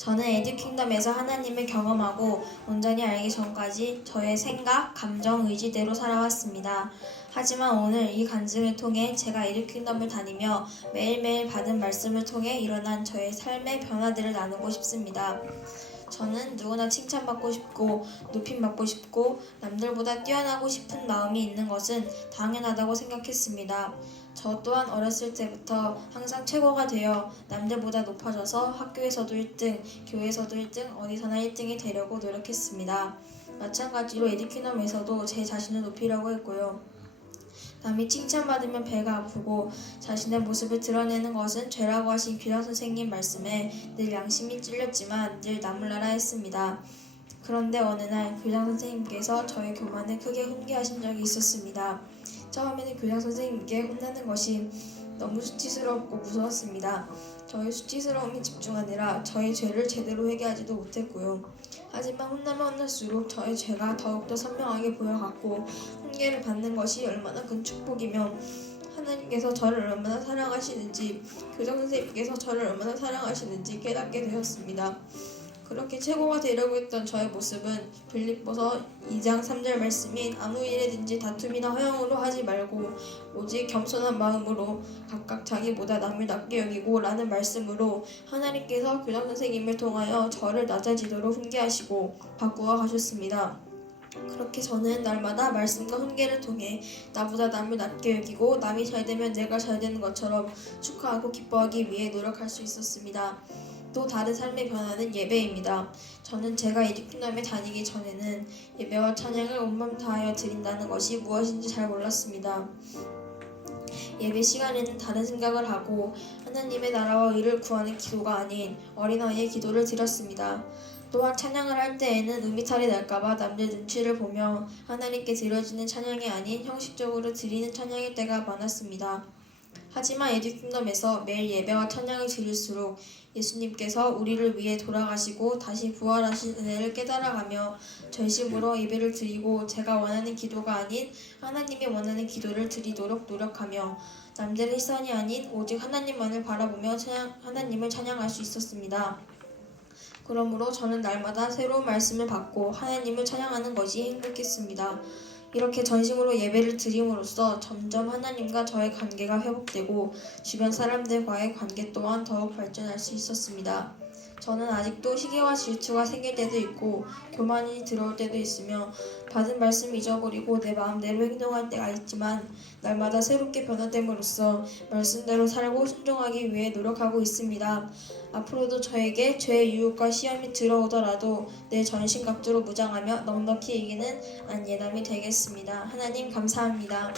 저는 에듀킹덤에서 하나님을 경험하고 온전히 알기 전까지 저의 생각, 감정, 의지대로 살아왔습니다. 하지만 오늘 이 간증을 통해 제가 에듀킹덤을 다니며 매일매일 받은 말씀을 통해 일어난 저의 삶의 변화들을 나누고 싶습니다. 저는 누구나 칭찬받고 싶고 높임받고 싶고 남들보다 뛰어나고 싶은 마음이 있는 것은 당연하다고 생각했습니다. 저 또한 어렸을 때부터 항상 최고가 되어 남들보다 높아져서 학교에서도 1등, 교회에서도 1등, 어디서나 1등이 되려고 노력했습니다. 마찬가지로 에듀키넘에서도 제 자신을 높이려고 했고요. 남이 칭찬받으면 배가 아프고 자신의 모습을 드러내는 것은 죄라고 하신 교장 선생님 말씀에 늘 양심이 찔렸지만 늘 나물라라 했습니다. 그런데 어느 날 교장 선생님께서 저의 교만을 크게 훈계하신 적이 있었습니다. 처음에는 교장 선생님께 혼나는 것이 너무 수치스럽고 무서웠습니다. 저의 수치스러움에 집중하느라 저의 죄를 제대로 회개하지도 못했고요. 하지만 혼나면 혼날수록 저의 죄가 더욱더 선명하게 보여갔고 훈계를 받는 것이 얼마나 큰 축복이며 하나님께서 저를 얼마나 사랑하시는지 교장 선생님께서 저를 얼마나 사랑하시는지 깨닫게 되었습니다. 그렇게 최고가 되려고 했던 저의 모습은 빌립보서 2장 3절 말씀인 아무 일에든지 다툼이나 허영으로 하지 말고 오직 겸손한 마음으로 각각 자기보다 남을 낮게 여기고 라는 말씀으로 하나님께서 교장 선생님을 통하여 저를 낮아지도록 훈계하시고 바꾸어 가셨습니다. 그렇게 저는 날마다 말씀과 훈계를 통해 나보다 남을 낮게 여기고 남이 잘 되면 내가 잘 되는 것처럼 축하하고 기뻐하기 위해 노력할 수 있었습니다. 또 다른 삶의 변화는 예배입니다. 저는 제가 이리킹덤에 다니기 전에는 예배와 찬양을 온몸 다하여 드린다는 것이 무엇인지 잘 몰랐습니다. 예배 시간에는 다른 생각을 하고 하나님의 나라와 의를 구하는 기도가 아닌 어린아이의 기도를 드렸습니다. 또한 찬양을 할 때에는 음이탈이 날까봐 남들 눈치를 보며 하나님께 드려지는 찬양이 아닌 형식적으로 드리는 찬양일 때가 많았습니다. 하지만 에듀킹덤에서 매일 예배와 찬양을 드릴수록 예수님께서 우리를 위해 돌아가시고 다시 부활하신 은혜를 깨달아가며 전심으로 예배를 드리고 제가 원하는 기도가 아닌 하나님이 원하는 기도를 드리도록 노력하며 남들의 시선이 아닌 오직 하나님만을 바라보며 찬양, 하나님을 찬양할 수 있었습니다. 그러므로 저는 날마다 새로운 말씀을 받고 하나님을 찬양하는 것이 행복했습니다. 이렇게 전심으로 예배를 드림으로써 점점 하나님과 저의 관계가 회복되고 주변 사람들과의 관계 또한 더욱 발전할 수 있었습니다. 저는 아직도 시기와 질투가 생길 때도 있고 교만이 들어올 때도 있으며 받은 말씀 잊어버리고 내 마음대로 행동할 때가 있지만 날마다 새롭게 변화됨으로써 말씀대로 살고 순종하기 위해 노력하고 있습니다. 앞으로도 저에게 죄의 유혹과 시험이 들어오더라도 내 전신 각도로 무장하며 넉넉히 이기는 안예남이 되겠습니다. 하나님 감사합니다.